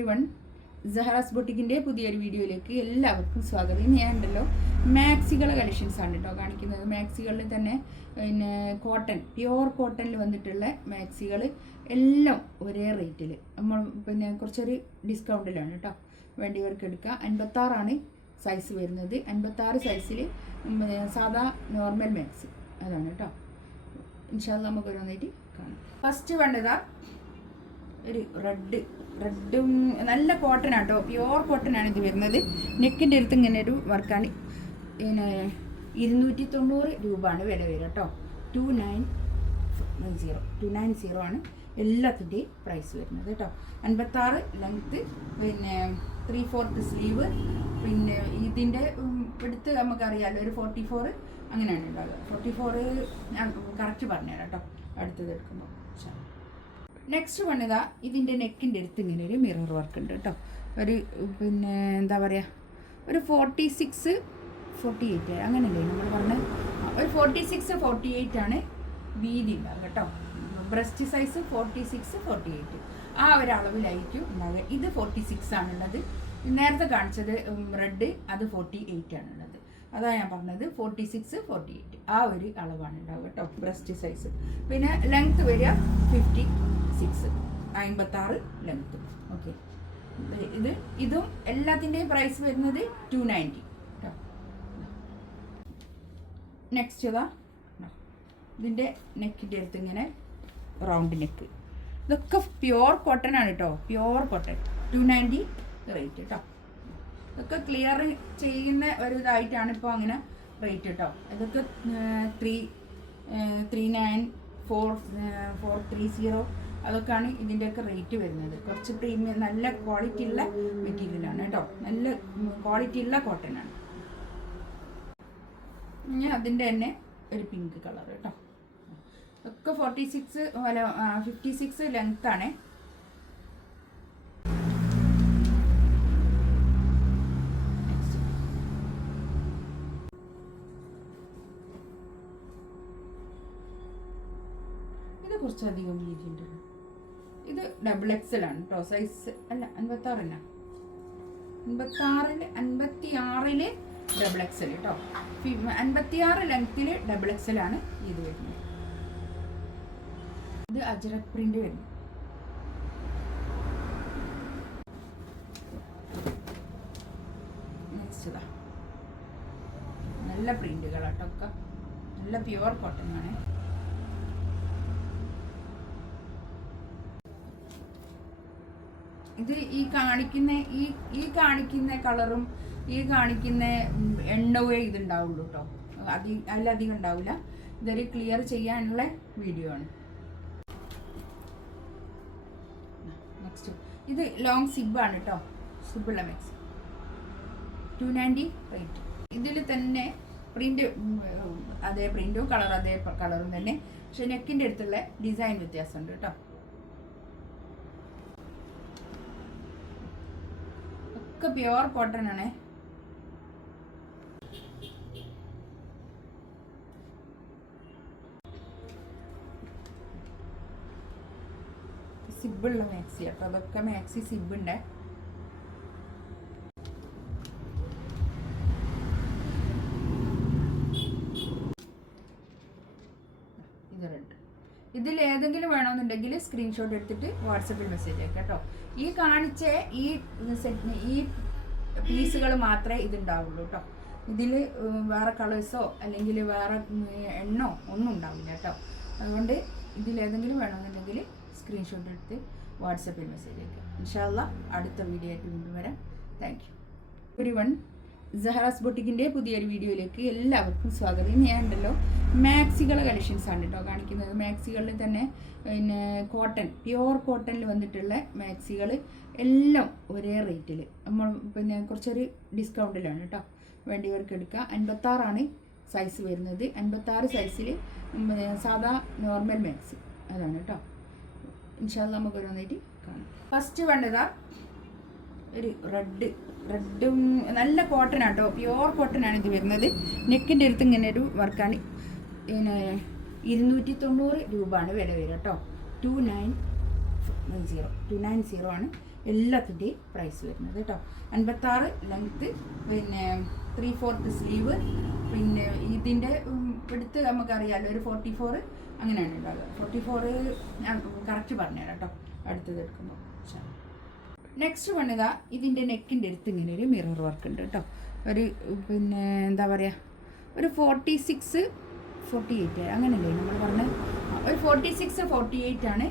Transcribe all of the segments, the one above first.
Every one Jaharas ബൊട്ടിക്കിന്റെ പുതിയൊരു വീഡിയോയിലേക്ക് എല്ലാവർക്കും സ്വാഗതം. ഇന്ന് ഞാൻ ഉണ്ടല്ലോ മാക്സികളെ കളക്ഷൻസ് ആണ് കേട്ടോ കാണിക്കുന്നത്. മാക്സികളിൽ തന്നെ പിന്നെ കോട്ടൺ പ്യുവർ കോട്ടണിൽ വന്നിട്ടുള്ള മാക്സികൾ എല്ലാം ഒരേ റേറ്റിൽ നമ്മൾ പിന്നെ കുറച്ചൊരു ഡിസ്കൗണ്ടിലാണ് കേട്ടോ വേണ്ടിയവർക്ക് എടുക്കുക. അൻപത്താറാണ് സൈസ് വരുന്നത്. അൻപത്താറ് സൈസിൽ സാധാ നോർമൽ മാക്സി അതാണ് കേട്ടോ ഇൻഷാല്ല നമുക്ക് ഓരോന്നായിട്ട് കാണാം. ഫസ്റ്റ് വേണ്ടതാ ഒരു റെഡ് റെഡും നല്ല കോട്ടൺ ആട്ടോ. പ്യുവർ കോട്ടൺ ആണ് ഇത് വരുന്നത്. നെക്കിന്റെ അടുത്ത് ഇങ്ങനെ ഒരു വർക്കാണ്. പിന്നെ ഇരുന്നൂറ്റി തൊണ്ണൂറ് രൂപയാണ് വില വരിക കേട്ടോ two nine zero two nine zero ആണ് എല്ലാത്തിന്റെയും പ്രൈസ് വരുന്നത് കേട്ടോ അൻപത്താറ് ലെങ്ത്ത് പിന്നെ ത്രീ ഫോർത്ത് സ്ലീവ് പിന്നെ ഇതിന്റെ എടുത്ത് നമുക്കറിയാമല്ലോ ഒരു ഫോർട്ടി ഫോർ അങ്ങനെയാണ് ഉണ്ടാവുക. ഫോർട്ടി ഞാൻ കറക്റ്റ് പറഞ്ഞുതരാം കേട്ടോ അടുത്തത് എടുക്കുമ്പോൾ. നെക്സ്റ്റ് വൺ ഇതാ ഇതിന്റെ നെക്കിന്റെ അടുത്ത് ഇങ്ങനെ ഒരു മിറർ വർക്ക് ഉണ്ട് കേട്ടോ ഒരു പിന്നെ എന്താ പറയുക ഒരു ഫോർട്ടി സിക്സ് ഫോർട്ടി എയ്റ്റ് അങ്ങനെയല്ലേ നമ്മൾ പറഞ്ഞ? ഒരു ഫോർട്ടി സിക്സ് ഫോർട്ടി എയ്റ്റ് ആണ് വീതി ഉണ്ടാവുക കേട്ടോ breast size forty six forty eight ആ ഒരു അളവിലായിരിക്കും ഉണ്ടാവുക. ഇത് ഫോർട്ടി സിക്സ് ആണുള്ളത്. നേരത്തെ കാണിച്ചത് റെഡ് അത് ഫോർട്ടി എയ്റ്റ് ആണുള്ളത്. അതാണ് ഞാൻ പറഞ്ഞത് ഫോർട്ടി സിക്സ് ഫോർട്ടി എയ്റ്റ് ആ ഒരു അളവാണ് ഉണ്ടാവുക കേട്ടോ ബ്രസ്റ്റ് സൈസ് പിന്നെ ലെങ്ത് വരിക ഫിഫ്റ്റി സിക്സ് അമ്പത്താറ് ലെങ്ത് ഓക്കെ ഇത് ഇതും എല്ലാത്തിന്റെയും പ്രൈസ് വരുന്നത് ടു നയന്റി കേട്ടോ നെക്സ്റ്റ് ഇതാ ഇതിന്റെ നെക്കിന്റെ അടുത്ത് ഇങ്ങനെ റൗണ്ട് നെക്ക് ഇതൊക്കെ പ്യുവർ കോട്ടൺ ആണ് കേട്ടോ pure cotton two ninety rate കേട്ടോ ഇതൊക്കെ ക്ലിയർ ചെയ്യുന്ന ഒരു ഇതായിട്ടാണ് ഇപ്പോൾ അങ്ങനെ റേറ്റ് കേട്ടോ ഇതൊക്കെ three three nine four four three zero അതൊക്കെയാണ് ഇതിന്റെയൊക്കെ റേറ്റ് വരുന്നത്. കുറച്ച് പ്രീമിയം നല്ല ക്വാളിറ്റി ഉള്ള മെറ്റീരിയലാണ് കേട്ടോ നല്ല ക്വാളിറ്റി ഉള്ള കോട്ടൺ ആണ്. ഇനി അതിന്റെ തന്നെ ഒരു പിങ്ക് കളർ കേട്ടോ ഒക്കെ ഫോർട്ടി സിക്സ് അല്ല ഫിഫ്റ്റി സിക്സ് ലെങ്ത് കുറച്ചധികം വീതിയുണ്ടല്ലോ ഇത് ഡബിൾ എക്സൽ ആണ് കേട്ടോ സൈസ് അല്ല അൻപത്താറില്ല അൻപത്താറിൽ അൻപത്തി ആറിൽ ഡബിൾ എക്സൽ കേട്ടോ അൻപത്തിയാറ് ലെങ്ത്തിൽ ഡബിൾ എക്സൽ ആണ് ഇത് വരുന്നത്. ഇത് അജറക് പ്രിന്റ് വരുന്നു നെക്സ്റ്റ് ഇതാ. നല്ല പ്രിന്റുകളാട്ടോ ഒക്കെ. നല്ല പ്യുവർ കോട്ടൺ ആണ്. ഇത് ഈ കാണിക്കുന്ന ഈ ഈ കാണിക്കുന്ന കളറും ഈ കാണിക്കുന്ന എണ്ണവേ ഇതുണ്ടാവുള്ളൂ കേട്ടോ അതി അതിലധികം ഉണ്ടാവില്ല ഇതൊരു ക്ലിയർ ചെയ്യാനുള്ള വീഡിയോ ആണ്. നെക്സ്റ്റ് ഇത് ലോങ് സിബാണ് കേട്ടോ സിബുള്ള മാക്സ് ടു നയന്റി റേറ്റ് ഇതിൽ തന്നെ പ്രിന്റ് അതേ പ്രിന്റും കളർ അതേ കളറും തന്നെ. പക്ഷെ നെക്കിന്റെ അടുത്തുള്ള ഡിസൈൻ വ്യത്യാസമുണ്ട് കേട്ടോ ഒക്കെ പ്യുവർ കോട്ടൺ ആണ്. സിബിളുള്ള മാക്സി കേട്ടോ അതൊക്കെ മാക്സി സിബുണ്ട് ഇത് റെഡ് ഇതിൽ ഏതെങ്കിലും വേണമെന്നുണ്ടെങ്കിൽ സ്ക്രീൻഷോട്ട് എടുത്തിട്ട് വാട്സപ്പിൽ മെസ്സേജ് അയക്കാം കേട്ടോ. ഈ കാണിച്ച ഈ സെറ്റ് ഈ പീസുകൾ മാത്രമേ ഇതുണ്ടാവുള്ളൂ കേട്ടോ. ഇതിൽ വേറെ കളേഴ്സോ അല്ലെങ്കിൽ വേറെ എണ്ണോ ഒന്നും ഉണ്ടാവില്ല കേട്ടോ. അതുകൊണ്ട് ഇതിൽ ഏതെങ്കിലും വേണമെന്നുണ്ടെങ്കിൽ സ്ക്രീൻഷോട്ട് എടുത്ത് വാട്സപ്പിൽ മെസ്സേജ് അയക്കാം. ഇൻഷാല്ല അടുത്ത വീഡിയോ ആയിട്ട് വീണ്ടും വരാം. താങ്ക് യു ഒരു വൺ ജഹറാസ് ബൊട്ടിക്കിന്റെ പുതിയൊരു വീഡിയോയിലേക്ക് എല്ലാവർക്കും സ്വാഗതം. ഞാൻ ഉണ്ടല്ലോ മാക്സികളെ കളക്ഷൻസ് ആണ് കേട്ടോ കാണിക്കുന്നത്. മാക്സികളിൽ തന്നെ പിന്നെ കോട്ടൺ പ്യുവർ കോട്ടണിൽ വന്നിട്ടുള്ള മാക്സികൾ എല്ലാം ഒരേ റേറ്റിൽ നമ്മൾ പിന്നെ കുറച്ചൊരു ഡിസ്കൗണ്ടിലാണ് കേട്ടോ വേണ്ടിയവർക്ക് എടുക്കുക. അൻപത്താറാണ് സൈസ് വരുന്നത്. അൻപത്താറ് സൈസിൽ സാധാ നോർമൽ മാക്സി അതാണ് കേട്ടോ. ഇൻഷാല്ല നമുക്ക് ഓരോന്നായിട്ട് കാണാം. ഫസ്റ്റ് വേണ്ടതാ ഒരു റെഡ് റെഡും നല്ല കോട്ടൺ ആട്ടോ. പ്യുവർ കോട്ടൺ ആണ് ഇത് വരുന്നത്. നെക്കിന്റെ അടുത്ത് ഇങ്ങനെ ഒരു വർക്കാണ്. പിന്നെ ഇരുന്നൂറ്റി തൊണ്ണൂറ് രൂപയാണ് വില വരിക കേട്ടോ two nine zero two nine zero ആണ് എല്ലാത്തിന്റെയും പ്രൈസ് വരുന്നത് കേട്ടോ അൻപത്താറ് ലെങ്ത്ത് പിന്നെ ത്രീ ഫോർത്ത് സ്ലീവ് പിന്നെ ഇതിന്റെ എടുത്ത് നമുക്കറിയാമല്ലോ ഒരു ഫോർട്ടി ഫോർ അങ്ങനെയാണ് ഉണ്ടാകുക ഫോർട്ടി ഫോറ് ഞാൻ കറക്റ്റ് പറഞ്ഞുതരാം കേട്ടോ അടുത്തത് എടുക്കുമ്പോൾ. നെക്സ്റ്റ് പണിതാ ഇതിന്റെ നെക്കിന്റെ അടുത്ത് ഇങ്ങനെ ഒരു മിറർ വർക്ക് ഉണ്ട് കേട്ടോ ഒരു പിന്നെ എന്താ പറയുക ഒരു ഫോർട്ടി സിക്സ് ഫോർട്ടി എയ്റ്റ് അങ്ങനെയല്ലേ നമ്മൾ പറഞ്ഞ? ഒരു ഫോർട്ടി സിക്സ് ഫോർട്ടി എയ്റ്റ് ആണ്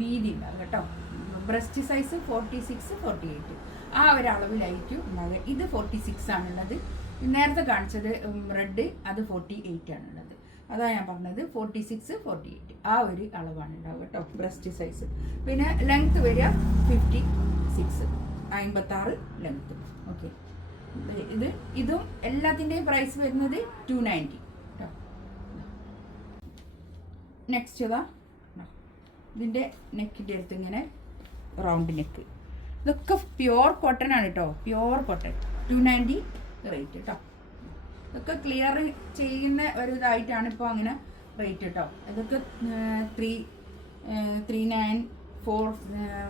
വീതി ഉണ്ടാവുക കേട്ടോ breast size forty six forty eight ആ ഒരു അളവിലായിരിക്കും ഉണ്ടാവുക. ഇത് ഫോർട്ടി സിക്സ് ആണുള്ളത്. നേരത്തെ കാണിച്ചത് റെഡ് അത് ഫോർട്ടി എയ്റ്റ് ആണുള്ളത്. അതാ ഞാൻ പറഞ്ഞത് ഫോർട്ടി സിക്സ് ഫോർട്ടി എയ്റ്റ് ആ ഒരു അളവാണ് ഉണ്ടാവുക കേട്ടോ ബ്രസ്റ്റ് സൈസ് പിന്നെ ലെങ്ത് വരിക ഫിഫ്റ്റി സിക്സ് അമ്പത്താറ് ലെങ്ത് ഓക്കെ ഇത് ഇതും എല്ലാത്തിന്റെയും പ്രൈസ് വരുന്നത് ടു നയന്റി കേട്ടോ നെക്സ്റ്റ് ഇതാ ഇതിന്റെ നെക്കിന്റെ അടുത്ത് ഇങ്ങനെ റൗണ്ട് നെക്ക് ഇതൊക്കെ പ്യുവർ കോട്ടൺ ആണ് കേട്ടോ pure cotton two ninety rate കേട്ടോ ഇതൊക്കെ ക്ലിയർ ചെയ്യുന്ന ഒരു ഇതായിട്ടാണ് ഇപ്പോൾ അങ്ങനെ റേറ്റ് കേട്ടോ ഇതൊക്കെ three three nine four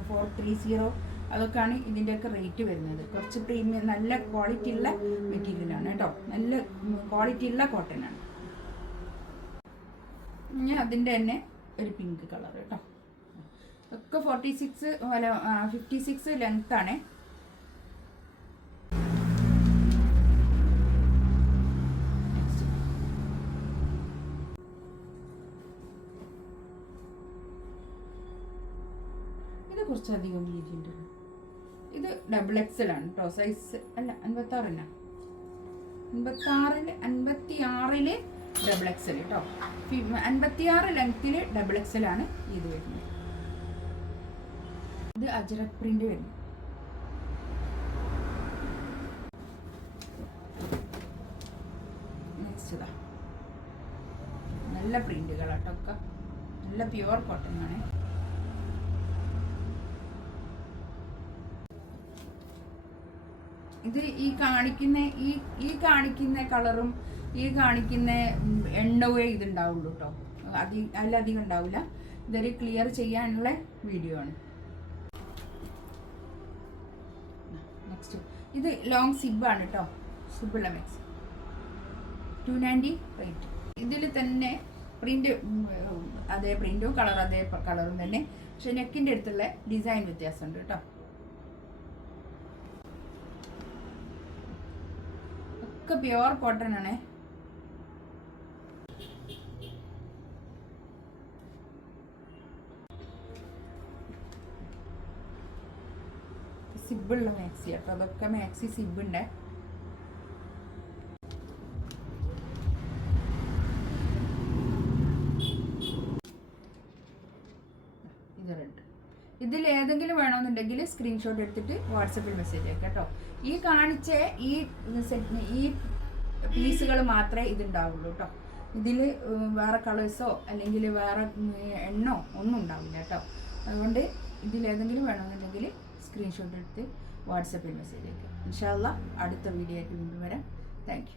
four three zero അതൊക്കെയാണ് ഇതിന്റെയൊക്കെ റേറ്റ് വരുന്നത്. കുറച്ച് പ്രീമിയം നല്ല ക്വാളിറ്റി ഉള്ള മെറ്റീരിയലാണ് കേട്ടോ നല്ല ക്വാളിറ്റി ഉള്ള കോട്ടൺ ആണ്. ഇനി അതിന്റെ തന്നെ ഒരു പിങ്ക് കളർ കേട്ടോ ഒക്കെ ഫോർട്ടി സിക്സ് അല്ല ഫിഫ്റ്റി സിക്സ് ലെങ്ത് കുറച്ചധികം വീതിയുണ്ട് ഇത് ഡബിൾ എക്സൽ ആണ് കേട്ടോ സൈസ് അല്ല അൻപത്താറില്ല. അൻപത്താറിൽ അൻപത്തി ആറിൽ ഡബിൾ എക്സൽ കേട്ടോ അൻപത്തിയാറ് ലെങ്ത്തിൽ ഡബിൾ എക്സൽ ആണ് ഇത് വരുന്നത്. ഇത് അജറക് പ്രിന്റ് വരുന്നു. നല്ല പ്രിന്റുകളാട്ടോ ഒക്കെ. നല്ല പ്യുവർ കോട്ടൺ ആണ്. ഇത് ഈ കാണിക്കുന്ന ഈ ഈ കാണിക്കുന്ന കളറും ഈ കാണിക്കുന്ന എണ്ണവേ ഇതുണ്ടാവുള്ളൂ കേട്ടോ അതി അതിലധികം ഉണ്ടാവില്ല. ഇതൊരു ക്ലിയർ ചെയ്യാനുള്ള വീഡിയോ ആണ്. നെക്സ്റ്റ് ഇത് ലോങ് സിബാണ് കേട്ടോ സിബുള്ള മാക്സ് ടു നയന്റി റേറ്റ് ഇതിൽ തന്നെ പ്രിന്റ് അതേ പ്രിന്റും കളർ അതേ കളറും തന്നെ. പക്ഷെ നെക്കിന്റെ അടുത്തുള്ള ഡിസൈൻ വ്യത്യാസമുണ്ട് കേട്ടോ ഒക്കെ പ്യുവർ കോട്ടൺ ആണ്. സിബിളുള്ള മാക്സി കേട്ടോ അതൊക്കെ മാക്സി സിബുണ്ട് ഇത് റെഡ് ഇതിൽ ഏതെങ്കിലും വേണമെന്നുണ്ടെങ്കിൽ സ്ക്രീൻഷോട്ട് എടുത്തിട്ട് വാട്സപ്പിൽ മെസ്സേജ് അയക്കാം കേട്ടോ. ഈ കാണിച്ച ഈ ഈ പീസുകൾ മാത്രമേ ഇതുണ്ടാവുള്ളൂ കേട്ടോ. ഇതിൽ വേറെ കളേഴ്സോ അല്ലെങ്കിൽ വേറെ എണ്ണോ ഒന്നും ഉണ്ടാവില്ല കേട്ടോ. അതുകൊണ്ട് ഇതിലേതെങ്കിലും വേണമെന്നുണ്ടെങ്കിൽ സ്ക്രീൻഷോട്ട് എടുത്ത് വാട്സപ്പിൽ മെസ്സേജ് അയക്കാം. ഇൻഷാല്ല അടുത്ത വീഡിയോ ആയിട്ട് വീണ്ടും വരാം. താങ്ക്